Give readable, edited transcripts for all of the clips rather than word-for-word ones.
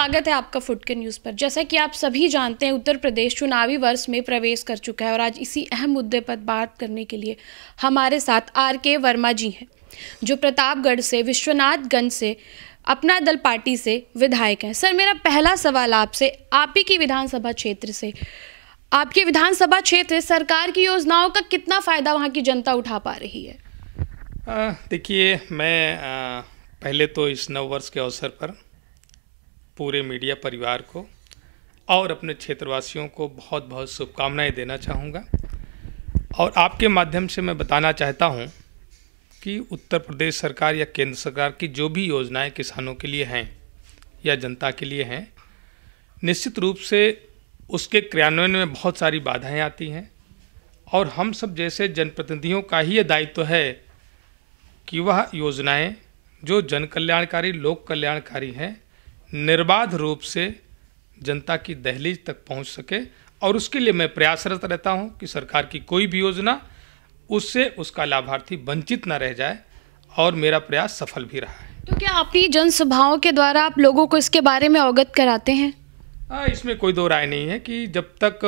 स्वागत है आपका फुड के न्यूज़ पर। जैसा कि आप सभी जानते हैं, उत्तर प्रदेश चुनावी वर्ष में प्रवेश कर चुका है और आज इसी अहम मुद्दे पर बात करने के लिए हमारे साथ RK वर्मा जी हैं, जो प्रतापगढ़ से, विश्वनाथगंज से, अपना दल पार्टी से विधायक हैं। सर, मेरा पहला सवाल आपसे, आप ही की विधानसभा क्षेत्र से, आपके विधानसभा क्षेत्र सरकार की योजनाओं का कितना फ़ायदा वहाँ की जनता उठा पा रही है? देखिए, मैं पहले तो इस नववर्ष के अवसर पर पूरे मीडिया परिवार को और अपने क्षेत्रवासियों को बहुत बहुत शुभकामनाएं देना चाहूँगा। और आपके माध्यम से मैं बताना चाहता हूँ कि उत्तर प्रदेश सरकार या केंद्र सरकार की जो भी योजनाएं किसानों के लिए हैं या जनता के लिए हैं, निश्चित रूप से उसके क्रियान्वयन में बहुत सारी बाधाएं आती हैं और हम सब जैसे जनप्रतिनिधियों का ही ये दायित्व है कि वह योजनाएं जो जन कल्याणकारी, लोक कल्याणकारी हैं, निर्बाध रूप से जनता की दहलीज तक पहुंच सके। और उसके लिए मैं प्रयासरत रहता हूं कि सरकार की कोई भी योजना उससे उसका लाभार्थी वंचित न रह जाए, और मेरा प्रयास सफल भी रहा है। तो क्या अपनी जनसभाओं के द्वारा आप लोगों को इसके बारे में अवगत कराते हैं? इसमें कोई दो राय नहीं है कि जब तक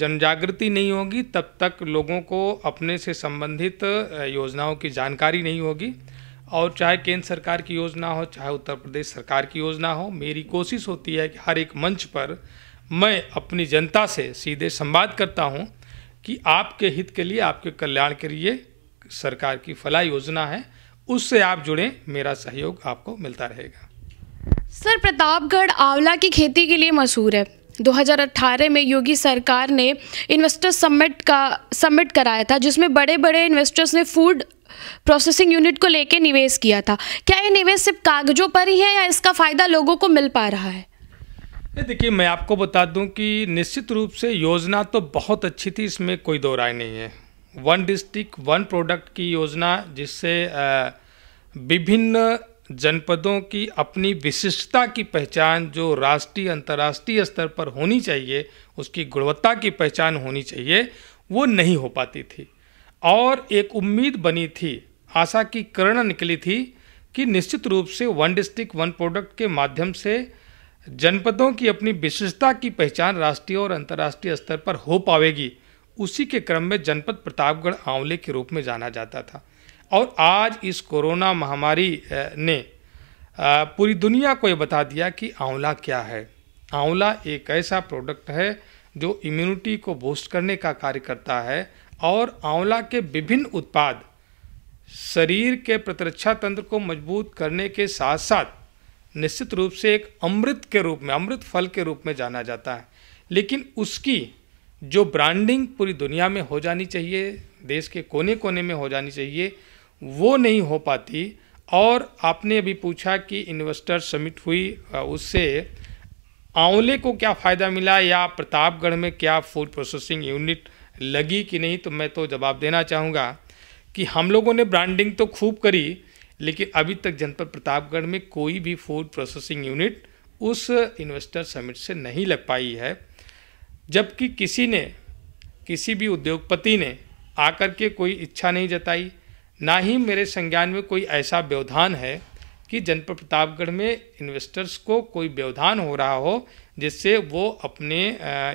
जन जागृति नहीं होगी तब तक लोगों को अपने से संबंधित योजनाओं की जानकारी नहीं होगी। और चाहे केंद्र सरकार की योजना हो, चाहे उत्तर प्रदेश सरकार की योजना हो, मेरी कोशिश होती है कि हर एक मंच पर मैं अपनी जनता से सीधे संवाद करता हूं कि आपके हित के लिए, आपके कल्याण के लिए सरकार की फला योजना है, उससे आप जुड़ें, मेरा सहयोग आपको मिलता रहेगा। सर, प्रतापगढ़ आंवला की खेती के लिए मशहूर है। 2018 में योगी सरकार ने इन्वेस्टर समिट कराया था, जिसमें बड़े बड़े इन्वेस्टर्स ने फूड प्रोसेसिंग यूनिट को लेकर निवेश किया था। क्या ये निवेश सिर्फ कागजों पर ही है या इसका फायदा लोगों को मिल पा रहा है? देखिए, मैं आपको बता दूं कि निश्चित रूप से योजना तो बहुत अच्छी थी, इसमें कोई दो राय नहीं है। वन डिस्ट्रिक्ट वन प्रोडक्ट की योजना, जिससे विभिन्न जनपदों की अपनी विशिष्टता की पहचान जो राष्ट्रीय अंतर्राष्ट्रीय स्तर पर होनी चाहिए, उसकी गुणवत्ता की पहचान होनी चाहिए, वो नहीं हो पाती थी। और एक उम्मीद बनी थी, आशा की किरण निकली थी कि निश्चित रूप से वन डिस्ट्रिक्ट वन प्रोडक्ट के माध्यम से जनपदों की अपनी विशिष्टता की पहचान राष्ट्रीय और अंतर्राष्ट्रीय स्तर पर हो पावेगी। उसी के क्रम में जनपद प्रतापगढ़ आंवले के रूप में जाना जाता था। और आज इस कोरोना महामारी ने पूरी दुनिया को ये बता दिया कि आंवला क्या है। आंवला एक ऐसा प्रोडक्ट है जो इम्यूनिटी को बूस्ट करने का कार्य करता है, और आंवला के विभिन्न उत्पाद शरीर के प्रतिरक्षा तंत्र को मजबूत करने के साथ साथ निश्चित रूप से एक अमृत के रूप में, अमृत फल के रूप में जाना जाता है। लेकिन उसकी जो ब्रांडिंग पूरी दुनिया में हो जानी चाहिए, देश के कोने कोने में हो जानी चाहिए, वो नहीं हो पाती। और आपने अभी पूछा कि इन्वेस्टर समिट हुई, उससे आंवले को क्या फ़ायदा मिला या प्रतापगढ़ में क्या फूड प्रोसेसिंग यूनिट लगी कि नहीं, तो मैं तो जवाब देना चाहूँगा कि हम लोगों ने ब्रांडिंग तो खूब करी, लेकिन अभी तक जनपद प्रतापगढ़ में कोई भी फूड प्रोसेसिंग यूनिट उस इन्वेस्टर समिट से नहीं लग पाई है। जबकि किसी भी उद्योगपति ने आकर के कोई इच्छा नहीं जताई, ना ही मेरे संज्ञान में कोई ऐसा व्यवधान है कि जनपद प्रतापगढ़ में इन्वेस्टर्स को कोई व्यवधान हो रहा हो जिससे वो अपने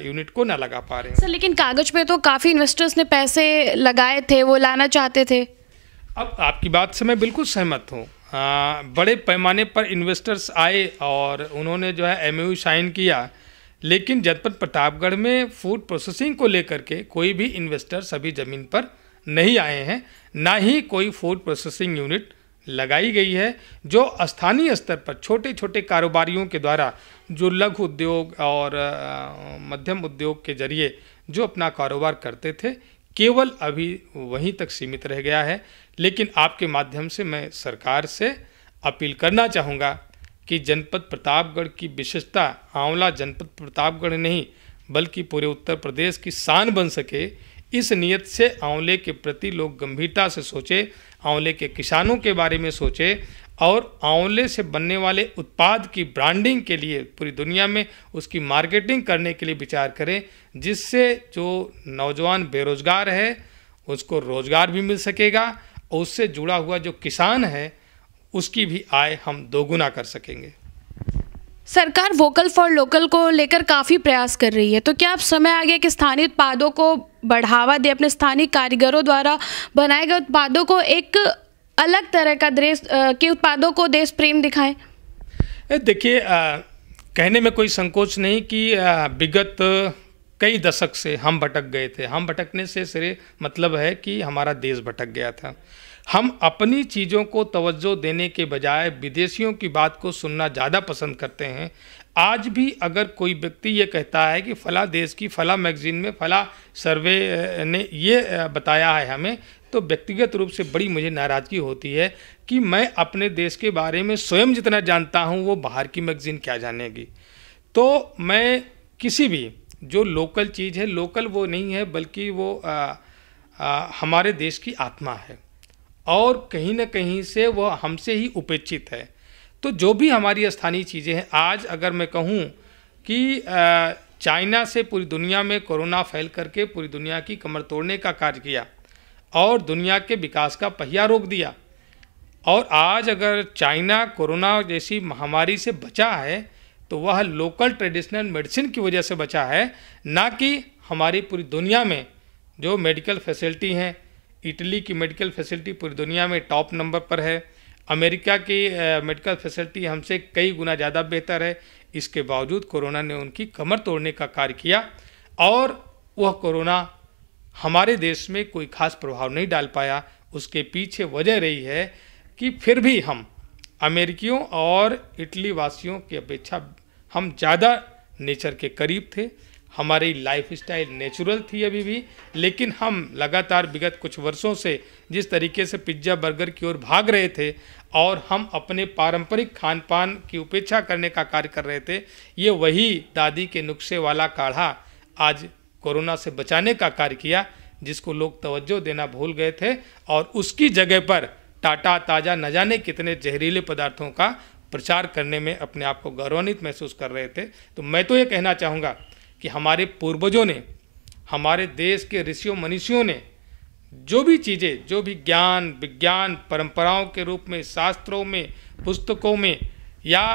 यूनिट को ना लगा पा रहे हैं। सर, लेकिन कागज पे तो काफ़ी इन्वेस्टर्स ने पैसे लगाए थे, वो लाना चाहते थे। अब आपकी बात से मैं बिल्कुल सहमत हूँ। बड़े पैमाने पर इन्वेस्टर्स आए और उन्होंने जो है MOU साइन किया, लेकिन जनपद प्रतापगढ़ में फूड प्रोसेसिंग को लेकर के कोई भी इन्वेस्टर्स अभी ज़मीन पर नहीं आए हैं, ना ही कोई फूड प्रोसेसिंग यूनिट लगाई गई है। जो स्थानीय स्तर पर छोटे छोटे कारोबारियों के द्वारा, जो लघु उद्योग और मध्यम उद्योग के जरिए जो अपना कारोबार करते थे, केवल अभी वहीं तक सीमित रह गया है। लेकिन आपके माध्यम से मैं सरकार से अपील करना चाहूँगा कि जनपद प्रतापगढ़ की विशेषता आंवला जनपद प्रतापगढ़ नहीं बल्कि पूरे उत्तर प्रदेश की शान बन सके, इस नियत से आंवले के प्रति लोग गंभीरता से सोचे, आंवले के किसानों के बारे में सोचे और आंवले से बनने वाले उत्पाद की ब्रांडिंग के लिए पूरी दुनिया में उसकी मार्केटिंग करने के लिए विचार करें, जिससे जो नौजवान बेरोजगार है उसको रोजगार भी मिल सकेगा और उससे जुड़ा हुआ जो किसान है उसकी भी आय हम दोगुना कर सकेंगे। सरकार वोकल फॉर लोकल को लेकर काफ़ी प्रयास कर रही है, तो क्या अब समय आ गया कि स्थानीय उत्पादों को बढ़ावा दे, अपने स्थानीय कारीगरों द्वारा बनाए गए उत्पादों को एक अलग तरह का देश के उत्पादों को देश प्रेम दिखाएं? देखिए, कहने में कोई संकोच नहीं कि विगत कई दशक से हम भटक गए थे। हम भटकने से सिर्फ मतलब है कि हमारा देश भटक गया था। हम अपनी चीज़ों को तवज्जो देने के बजाय विदेशियों की बात को सुनना ज़्यादा पसंद करते हैं। आज भी अगर कोई व्यक्ति ये कहता है कि फला देश की फला मैगजीन में फला सर्वे ने ये बताया है हमें, तो व्यक्तिगत रूप से बड़ी मुझे नाराज़गी होती है कि मैं अपने देश के बारे में स्वयं जितना जानता हूँ वो बाहर की मैगजीन क्या जानेगी। तो मैं किसी भी जो लोकल चीज़ है, लोकल वो नहीं है बल्कि वो हमारे देश की आत्मा है और कहीं ना कहीं से वो हमसे ही उपेक्षित है। तो जो भी हमारी स्थानीय चीज़ें हैं, आज अगर मैं कहूँ कि चाइना से पूरी दुनिया में कोरोना फैल करके पूरी दुनिया की कमर तोड़ने का कार्य किया और दुनिया के विकास का पहिया रोक दिया, और आज अगर चाइना कोरोना जैसी महामारी से बचा है तो वह लोकल ट्रेडिशनल मेडिसिन की वजह से बचा है, ना कि हमारी पूरी दुनिया में जो मेडिकल फैसिलिटी हैं। इटली की मेडिकल फैसिलिटी पूरी दुनिया में टॉप नंबर पर है। अमेरिका की मेडिकल फैसिलिटी हमसे कई गुना ज़्यादा बेहतर है। इसके बावजूद कोरोना ने उनकी कमर तोड़ने का कार्य किया और वह कोरोना हमारे देश में कोई खास प्रभाव नहीं डाल पाया। उसके पीछे वजह रही है कि फिर भी हम अमेरिकियों और इटली वासियों की अपेक्षा हम ज़्यादा नेचर के करीब थे। हमारी लाइफस्टाइल नेचुरल थी अभी भी, लेकिन हम लगातार विगत कुछ वर्षों से जिस तरीके से पिज्ज़ा बर्गर की ओर भाग रहे थे और हम अपने पारंपरिक खान पान की उपेक्षा करने का कार्य कर रहे थे, ये वही दादी के नुस्खे वाला काढ़ा आज कोरोना से बचाने का कार्य किया, जिसको लोग तवज्जो देना भूल गए थे और उसकी जगह पर टाटा ताज़ा न जाने कितने जहरीले पदार्थों का प्रचार करने में अपने आप को गौरवान्वित महसूस कर रहे थे। तो मैं तो ये कहना चाहूँगा कि हमारे पूर्वजों ने, हमारे देश के ऋषियों मनीषियों ने जो भी चीज़ें, जो भी ज्ञान विज्ञान परंपराओं के रूप में शास्त्रों में, पुस्तकों में या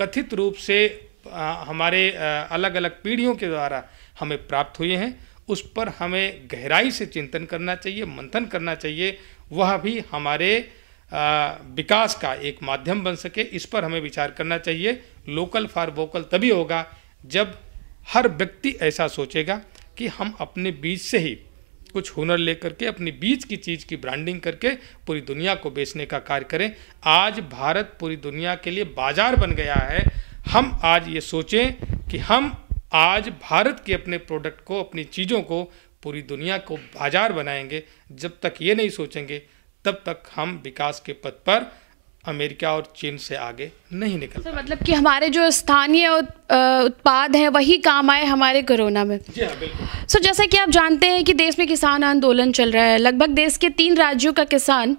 कथित रूप से हमारे अलग अलग पीढ़ियों के द्वारा हमें प्राप्त हुए हैं, उस पर हमें गहराई से चिंतन करना चाहिए, मंथन करना चाहिए। वह भी हमारे विकास का एक माध्यम बन सके, इस पर हमें विचार करना चाहिए। लोकल फॉर वोकल तभी होगा जब हर व्यक्ति ऐसा सोचेगा कि हम अपने बीच से ही कुछ हुनर लेकर के अपनी बीच की चीज़ की ब्रांडिंग करके पूरी दुनिया को बेचने का कार्य करें। आज भारत पूरी दुनिया के लिए बाजार बन गया है। हम आज ये सोचें कि हम आज भारत के अपने प्रोडक्ट को, अपनी चीज़ों को पूरी दुनिया को बाजार बनाएंगे। जब तक ये नहीं सोचेंगे तब तक हम विकास के पथ पर अमेरिका और चीन से आगे नहीं निकल पाएंगे। मतलब कि हमारे जो स्थानीय उत्पाद हैं वही काम आए हमारे कोरोना में। जी हाँ, बिल्कुल। सो जैसा कि आप जानते हैं कि देश में किसान आंदोलन चल रहा है। लगभग देश के 3 राज्यों का किसान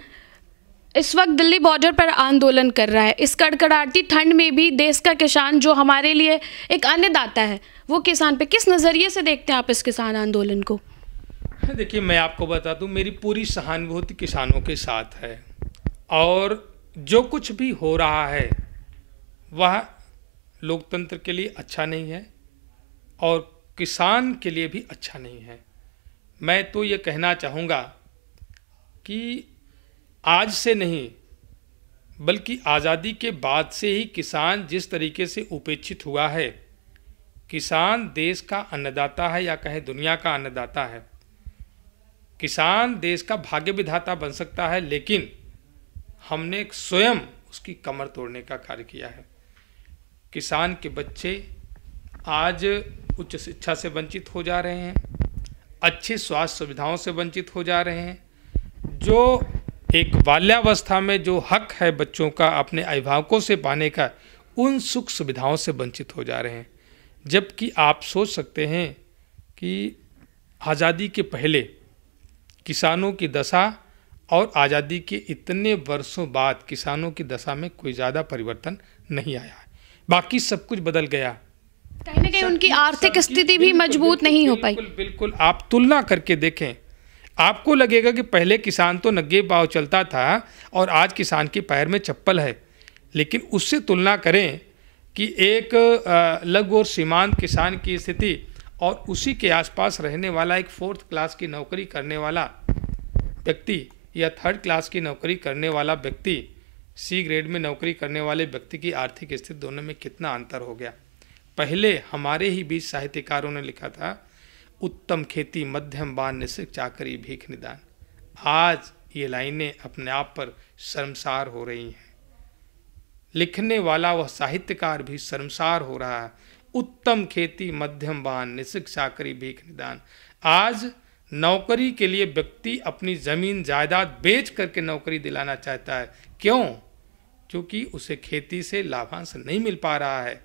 इस वक्त दिल्ली बॉर्डर पर आंदोलन कर रहा है। इस कड़कड़ाती ठंड में भी देश का किसान, जो हमारे लिए एक अन्नदाता है, वो किसान पे किस नज़रिए से देखते हैं आप इस किसान आंदोलन को? देखिए, मैं आपको बता दूं, मेरी पूरी सहानुभूति किसानों के साथ है और जो कुछ भी हो रहा है वह लोकतंत्र के लिए अच्छा नहीं है और किसान के लिए भी अच्छा नहीं है। मैं तो ये कहना चाहूँगा कि आज से नहीं बल्कि आज़ादी के बाद से ही किसान जिस तरीके से उपेक्षित हुआ है, किसान देश का अन्नदाता है या कहे दुनिया का अन्नदाता है। किसान देश का भाग्य विधाता बन सकता है, लेकिन हमने स्वयं उसकी कमर तोड़ने का कार्य किया है। किसान के बच्चे आज उच्च शिक्षा से वंचित हो जा रहे हैं, अच्छी स्वास्थ्य सुविधाओं से वंचित हो जा रहे हैं। जो एक बाल्यावस्था में जो हक है बच्चों का अपने अभिभावकों से पाने का, उन सुख सुविधाओं से वंचित हो जा रहे हैं। जबकि आप सोच सकते हैं कि आज़ादी के पहले किसानों की दशा और आज़ादी के इतने वर्षों बाद किसानों की दशा में कोई ज़्यादा परिवर्तन नहीं आया है। बाकी सब कुछ बदल गया। कहीं ना कहीं उनकी आर्थिक स्थिति भी मजबूत नहीं हो पाई। बिल्कुल, आप तुलना करके देखें, आपको लगेगा कि पहले किसान तो नंगे पांव चलता था और आज किसान के पैर में चप्पल है। लेकिन उससे तुलना करें कि एक लघु और सीमांत किसान की स्थिति और उसी के आसपास रहने वाला एक 4th क्लास की नौकरी करने वाला व्यक्ति या 3rd क्लास की नौकरी करने वाला व्यक्ति, C ग्रेड में नौकरी करने वाले व्यक्ति की आर्थिक स्थिति दोनों में कितना अंतर हो गया। पहले हमारे ही बीच साहित्यकारों ने लिखा था, उत्तम खेती मध्यम बान निश्चित चाकरी भीख निदान। आज ये लाइनें अपने आप पर शर्मसार हो रही हैं। लिखने वाला वह साहित्यकार भी शर्मसार हो रहा है। उत्तम खेती मध्यम बान निश्चित चाकरी भीख निदान। आज नौकरी के लिए व्यक्ति अपनी जमीन जायदाद बेच करके नौकरी दिलाना चाहता है। क्यों? क्योंकि उसे खेती से लाभांश नहीं मिल पा रहा है,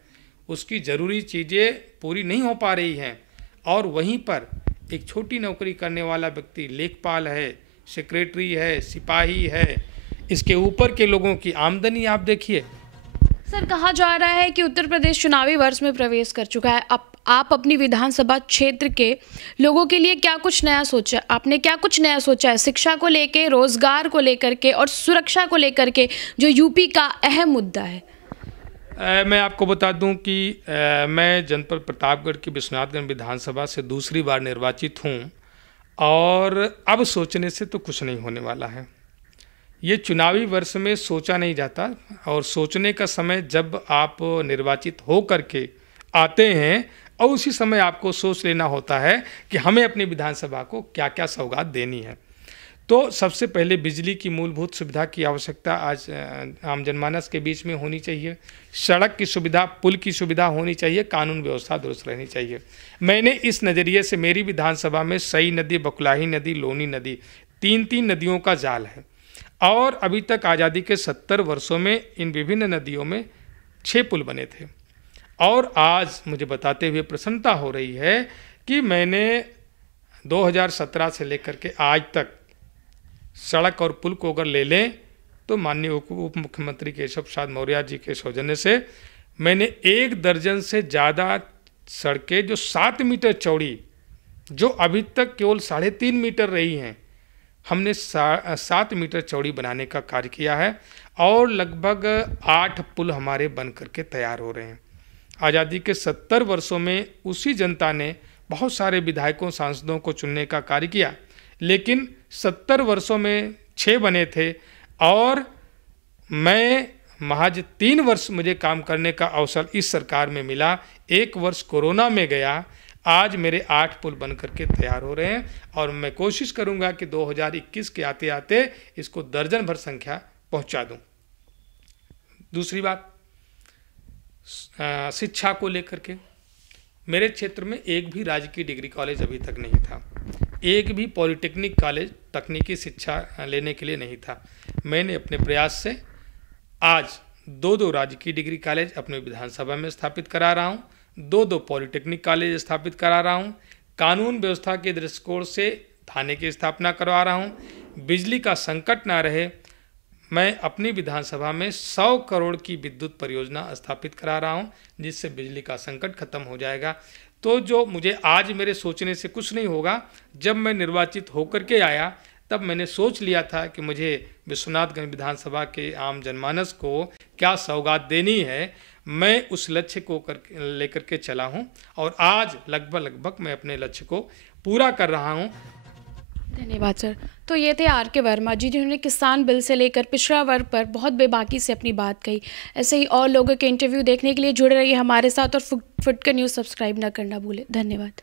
उसकी ज़रूरी चीज़ें पूरी नहीं हो पा रही हैं। और वहीं पर एक छोटी नौकरी करने वाला व्यक्ति लेखपाल है, सेक्रेटरी है, सिपाही है, इसके ऊपर के लोगों की आमदनी आप देखिए। सर, कहा जा रहा है कि उत्तर प्रदेश चुनावी वर्ष में प्रवेश कर चुका है। आप अपनी विधानसभा क्षेत्र के लोगों के लिए क्या कुछ नया सोचा? आपने क्या कुछ नया सोचा है शिक्षा को लेके, रोजगार को लेकर के और सुरक्षा को लेकर के, जो यूपी का अहम मुद्दा है? मैं आपको बता दूं कि मैं जनपद प्रतापगढ़ की विश्वनाथगंज विधानसभा से दूसरी बार निर्वाचित हूं और अब सोचने से तो कुछ नहीं होने वाला है। ये चुनावी वर्ष में सोचा नहीं जाता और सोचने का समय जब आप निर्वाचित हो करके आते हैं और उसी समय आपको सोच लेना होता है कि हमें अपनी विधानसभा को क्या क्या सौगात देनी है। तो सबसे पहले बिजली की मूलभूत सुविधा की आवश्यकता आज आम जनमानस के बीच में होनी चाहिए। सड़क की सुविधा, पुल की सुविधा होनी चाहिए, कानून व्यवस्था दुरुस्त रहनी चाहिए। मैंने इस नज़रिए से, मेरी विधानसभा में सई नदी, बकुलाही नदी, लोनी नदी, 3 नदियों का जाल है और अभी तक आज़ादी के 70 वर्षों में इन विभिन्न नदियों में 6 पुल बने थे। और आज मुझे बताते हुए प्रसन्नता हो रही है कि मैंने 2017 से लेकर के आज तक सड़क और पुल को अगर ले लें तो माननीय उप मुख्यमंत्री केशव प्रसाद मौर्य जी के सौजन्य से मैंने 1 दर्जन से ज़्यादा सड़कें जो 7 मीटर चौड़ी, जो अभी तक केवल 3.5 मीटर रही हैं, हमने 7 मीटर चौड़ी बनाने का कार्य किया है और लगभग 8 पुल हमारे बन करके तैयार हो रहे हैं। आज़ादी के 70 वर्षों में उसी जनता ने बहुत सारे विधायकों, सांसदों को चुनने का कार्य किया, लेकिन 70 वर्षों में 6 बने थे और मैं महज 3 वर्ष मुझे काम करने का अवसर इस सरकार में मिला। 1 वर्ष कोरोना में गया। आज मेरे 8 पुल बन करके तैयार हो रहे हैं और मैं कोशिश करूंगा कि 2021 के आते आते इसको दर्जन भर संख्या पहुंचा दूं। दूसरी बात, शिक्षा को लेकर के मेरे क्षेत्र में एक भी राजकीय डिग्री कॉलेज अभी तक नहीं था, एक भी पॉलिटेक्निक कॉलेज तकनीकी शिक्षा लेने के लिए नहीं था। मैंने अपने प्रयास से आज 2 राजकीय डिग्री कॉलेज अपने विधानसभा में स्थापित करा रहा हूँ, 2 पॉलिटेक्निक कॉलेज स्थापित करा रहा हूँ, कानून व्यवस्था के दृष्टिकोण से थाने की स्थापना करवा रहा हूँ। बिजली का संकट ना रहे, मैं अपनी विधानसभा में 100 करोड़ की विद्युत परियोजना स्थापित करा रहा हूँ, जिससे बिजली का संकट खत्म हो जाएगा। तो जो मुझे आज मेरे सोचने से कुछ नहीं होगा, जब मैं निर्वाचित होकर के आया तब मैंने सोच लिया था कि मुझे विश्वनाथगंज विधानसभा के आम जनमानस को क्या सौगात देनी है। मैं उस लक्ष्य को लेकर के चला हूँ और आज लगभग मैं अपने लक्ष्य को पूरा कर रहा हूँ। धन्यवाद सर। तो ये थे R.K. वर्मा जी, जिन्होंने किसान बिल से लेकर पिछड़ा वर्ग पर बहुत बेबाकी से अपनी बात कही। ऐसे ही और लोगों के इंटरव्यू देखने के लिए जुड़े रहिए हमारे साथ और फुटकर न्यूज़ सब्सक्राइब ना करना भूलें। धन्यवाद।